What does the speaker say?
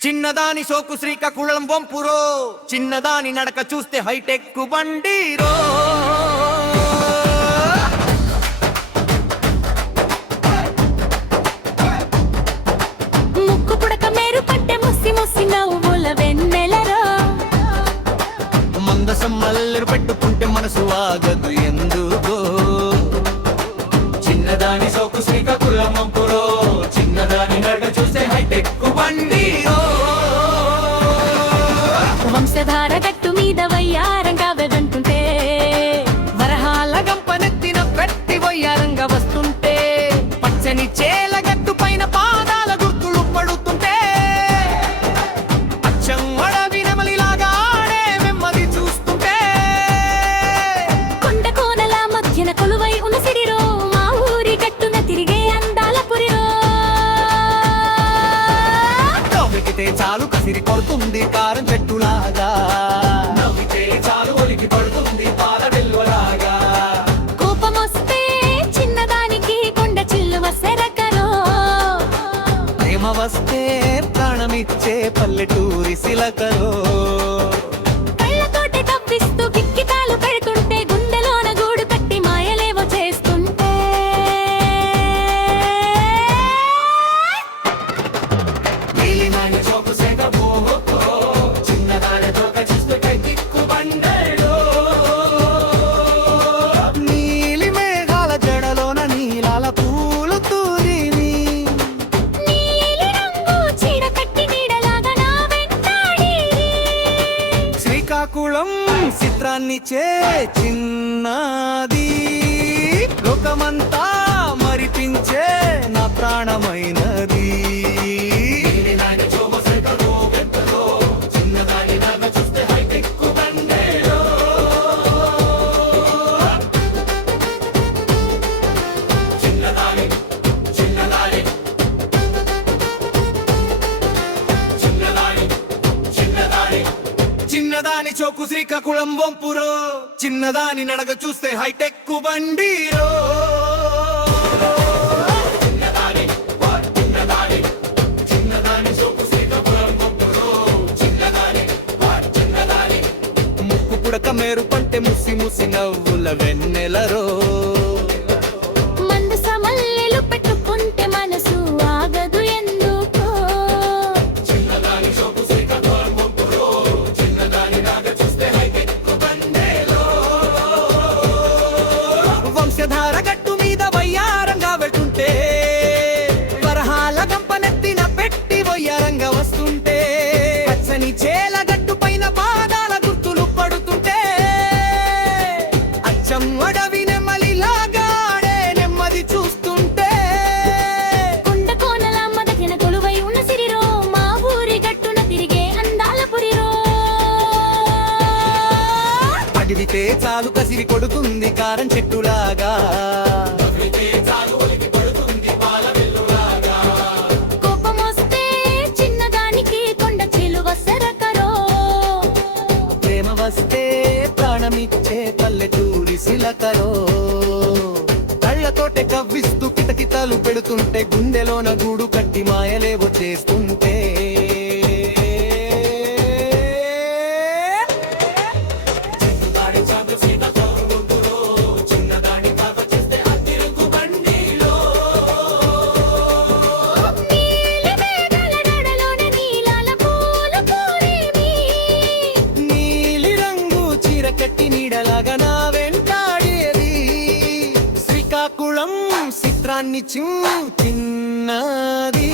చిన్నదాని సోకు శ్రీకాకుళం వంపురో, చిన్నదాని నడక చూస్తే హైటెక్ బండిరో. ముక్కు పుడక మేరు పట్టె ముసి ముసి నవ్వుల వెన్నెలరో. మందసం మల్లెరు పెట్టుకుంటే మనసు ఆగదు ఎందుకో. చిన్నదాని సోకు శ్రీకాకుళం వంపురో, చిన్నదాని నడక చూస్తే హైటెక్ బండిరో. వంశధార గట్టు మీద వయ్యారంగా వెదంటుంటే, వరహాల గంపనెత్తిన పెట్టి వయ్యారంగా వస్తుంటే, పచ్చని చేల గట్టు పైన పాదాల గుర్తులు పడుతుంటే, అచ్చం అడవి నెమలిలాగా ఆడే నెమ్మది చూస్తుంటే, కొండ కోనల మధ్యన కొలువై ఉన్న సిరిరో, మా ఊరి గట్టున తిరిగే అందాల పురిరో. నవ్వికితే చాలు కసిరి కొడుతుంది కారం చెట్టులాగా, నవ్వితే చాలు ఒలికి పడుతుంది పాల వెల్లువలాగా. కోపమొస్తే చిన్నదానికి కొండ చిల్లువ సెరకరో. ప్రేమ వస్తే ప్రాణమిచ్చే పల్లెటూరి సిలకరో. కళ్ళతోటి తప్పిస్తూ కిక్కితాలు పెడుతుంటే, గుండెలోన గూడు కట్టి మాయలేవో చేస్తుంటే, నీలిమాని చోకు సేగ బోహో, చిన్నదాని తోక చూస్తే కైదిక్కు బండేడో. నీలి మేఘాల జడలోన నీలాల పూలు తూరిని, నీలి రంగు చీర కట్టి నీడలాగా నా వెంటాడిరి. శ్రీకాకుళం చిత్రాన్నిచ్చే చిన్నది, లోకమంతా మరిపించే నా ప్రాణమైనది. చిన్నదాని చోకు శ్రీకాకుళం వంపురో, చిన్నదాని నడక చూస్తే హైటెక్ బండిరో. ముక్కు పుడక మేరు పంటే ముసి ముసి నవ్వుల వెన్నెలరో. మందు సమల్లెలు పెట్టుకుంటే మనసు ఆగదు ఎందుకో. వంశధార గట్టు మీద వయ్యారంగా వెళ్తుంటే, వరహాల గంపనెత్తిన పెట్టి వయ్యారంగా వస్తుంటే, పచ్చని చేల గట్టు పైన పాదాల గుర్తులు పడుతుంటే, అచ్చం అడవి నెమ్మలిలాగా ఆడే నెమ్మది చూస్తుంటే, కొండ కోనల మధ్యన కొలువై ఉన్న సిరిరో, మా ఊరి గట్టున తిరిగే అందాల పురిరో. అడిగితే చాలు కసిరి కొడుతుంది కారం చెట్టులాగా, కోపమొస్తే చిన్నదానికి కొండ చిలువ సెరకరో. ప్రేమ వస్తే ప్రాణమిచ్చే పల్లెటూరి సిలకరో. కళ్ళతోటే కవ్విస్తూ కిటకితలు పెడుతుంటే, గుండెలోన గూడు కట్టి మాయలేవో చేస్తుంటే, నీలి మేఘాల నడలోన నీలాల పూలు పూరేమి. నీలి రంగు చీర కట్టి నీడలాగా నా వెంటాడేది. శ్రీకాకుళం చిత్రాన్ని చిన్నది.